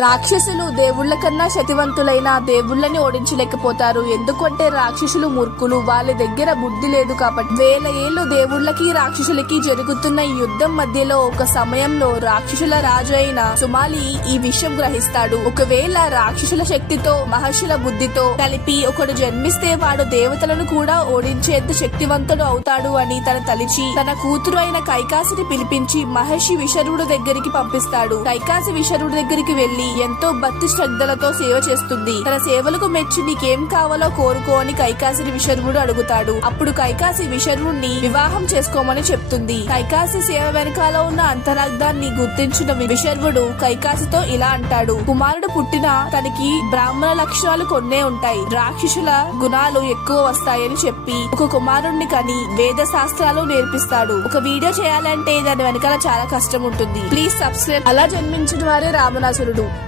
రాక్షసులు దేవుళ్ల కన్నా శక్తివంతులైన దేవుళ్ళని ఓడించలేకపోతారు. ఎందుకంటే రాక్షసులు మూర్ఖులు, వాళ్ళ దగ్గర బుద్ధి లేదు కాబట్టి. వేల ఏళ్లు దేవుళ్లకి రాక్షసులకి జరుగుతున్న ఈ యుద్ధం మధ్యలో ఒక సమయంలో రాక్షసుల రాజు అయిన సుమాలి ఈ విషయం గ్రహిస్తాడు. ఒకవేళ రాక్షసుల శక్తితో మహర్షుల బుద్ధితో కలిపి ఒకడు జన్మిస్తే వాడు దేవతలను కూడా ఓడించేంత శక్తివంతుడు అవుతాడు అని తలచి తన కూతురు అయిన కైకాసిని పిలిపించి మహర్షి విశర్వుడు దగ్గరికి పంపిస్తాడు. కైకాసి విశర్వుడి దగ్గరికి వెళ్లి ఎంతో భక్తి శ్రద్ధలతో సేవ చేస్తుంది. తన సేవలకు మెచ్చి నీకేం కావాలో కోరుకో అని కైకాసిని విశర్వుడు అడుగుతాడు. అప్పుడు కైకాసి విశర్వుడిని వివాహం చేసుకోమని చెప్తుంది. కైకాసి సేవ వెనకాల ఉన్న అంతరార్థాన్ని గుర్తించిన విశర్వుడు కైకాసితో ఇలా అంటాడు. కుమారుడు పుట్టిన తనకి బ్రాహ్మణ లక్షణాలు కొన్నే ఉంటాయి, రాక్షసుల గుణాలు ఎక్కువ వస్తాయని చెప్పి ఒక కుమారుణ్ణి కని వేద శాస్త్రాలు నేర్పిస్తాడు. ఒక వీడియో చేయాలంటే దాని వెనకాల చాలా కష్టం ఉంటుంది. Please subscribe. అలా జన్మించిన వారే రావణాసురుడు.